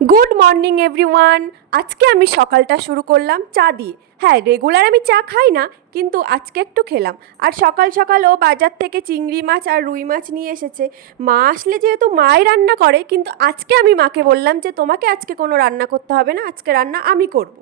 Good morning everyone আজকে আমি সকালটা শুরু করলাম চা দিয়ে। হ্যাঁ রেগুলার আমি চা খাই না, কিন্তু আজকে একটু খেলাম। আর সকাল সকাল ও বাজার থেকে চিংড়ি মাছ আর রুই মাছ নিয়ে এসেছে। মা আসলে যেহেতু মাই রান্না করে, কিন্তু আজকে আমি মাকে বললাম যে, তোমাকে আজকে কোনো রান্না করতে হবে না, আজকে রান্না আমি করব।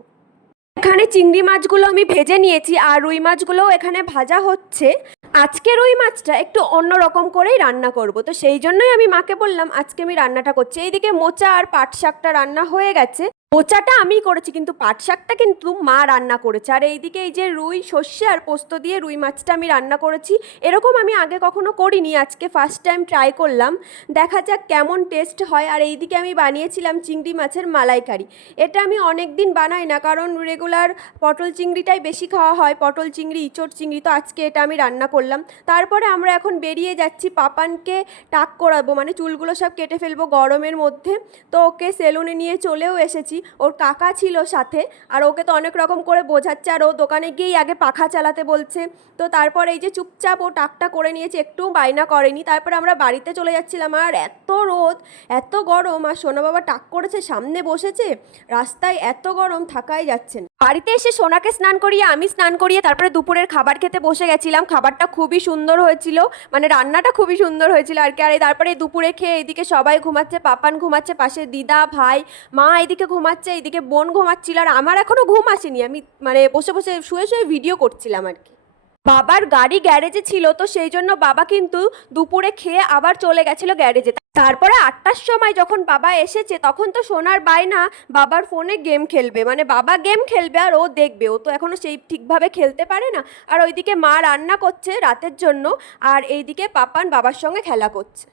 এখানে চিংড়ি মাছগুলো আমি ভেজে নিয়েছি, আর রুই মাছগুলোও এখানে ভাজা হচ্ছে। আজকে ওই মাছটা একটু অন্য রকম করেই রান্না করব। তো সেই জন্যই আমি মাকে বললাম, আজকে আমি রান্নাটা করছি। এইদিকে মোচা আর পাট শাকটা রান্না হয়ে গেছে। মোচাটা আমিই করেছি, কিন্তু পাট শাকটা কিন্তু মা রান্না করেছে। আর এইদিকে এই যে রুই, সর্ষে আর পোস্ত দিয়ে রুই মাছটা আমি রান্না করেছি। এরকম আমি আগে কখনো করিনি, আজকে ফার্স্ট টাইম ট্রাই করলাম। দেখা যাক কেমন টেস্ট হয়। আর এইদিকে আমি বানিয়েছিলাম চিংড়ি মাছের মালাইকারি। এটা আমি অনেক দিন বানাই না, কারণ রেগুলার পটল চিংড়িটাই বেশি খাওয়া হয়। পটল চিংড়ি, ইচড় চিংড়ি, তো আজকে এটা আমি রান্না করলাম। তারপরে আমরা এখন বেরিয়ে যাচ্ছি পাপানকে টাক করাবো। মানে চুলগুলো সব কেটে ফেলব গরমের মধ্যে। তো ওকে সেলুনে নিয়ে চলেও এসেছি। ওর কাকা ছিল সাথে, আর ওকে তো অনেক রকম করে বোঝাচ্ছে, আর ও দোকানে গিয়েই আগে পাখা চালাতে বলছে। তো তারপর এই যে চুপচাপ ও টাকটা করে নিয়েছে, একটু বায়না করেনি, তারপরে আমরা বাড়িতে চলে যাচ্ছিলাম। আর এত রোদ, এত গরম, আর সোনা বাবা টাক করেছে, সামনে বসেছে, রাস্তায় এত গরম, থাকাই যাচ্ছে না। বাড়িতে এসে সোনাকে স্নান করিয়ে, আমি স্নান করিয়ে তারপরে দুপুরের খাবার খেতে বসে গেছিলাম। খাবারটা খুবই সুন্দর হয়েছিল। মানে রান্নাটা খুবই সুন্দর হয়েছিল আর কি। আর তারপরে দুপুরে খেয়ে এদিকে সবাই ঘুমাচ্ছে, পাপান ঘুমাচ্ছে, পাশে দিদা, ভাই, মা এদিকে ঘুমাচ্ছে, এদিকে বোন ঘুমাচ্ছিল আর আমার এখনও ঘুম আসেনি। আমি মানে বসে বসে শুয়ে শুয়ে ভিডিও করছিলাম আর কি। বাবার গাড়ি গ্যারেজে ছিল তো সেই জন্য বাবা কিন্তু দুপুরে খেয়ে আবার চলে গেছিল গ্যারেজে। তারপরে আটটার সময় যখন বাবা এসেছে, তখন তো সোনার বায়না বাবার ফোনে গেম খেলবে। মানে বাবা গেম খেলবে আর ও দেখবে। ও তো এখনও সেই ঠিকভাবে খেলতে পারে না। আর ওইদিকে মা রান্না করছে রাতের জন্য। আর এইদিকে পাপান বাবার সঙ্গে খেলা করছে।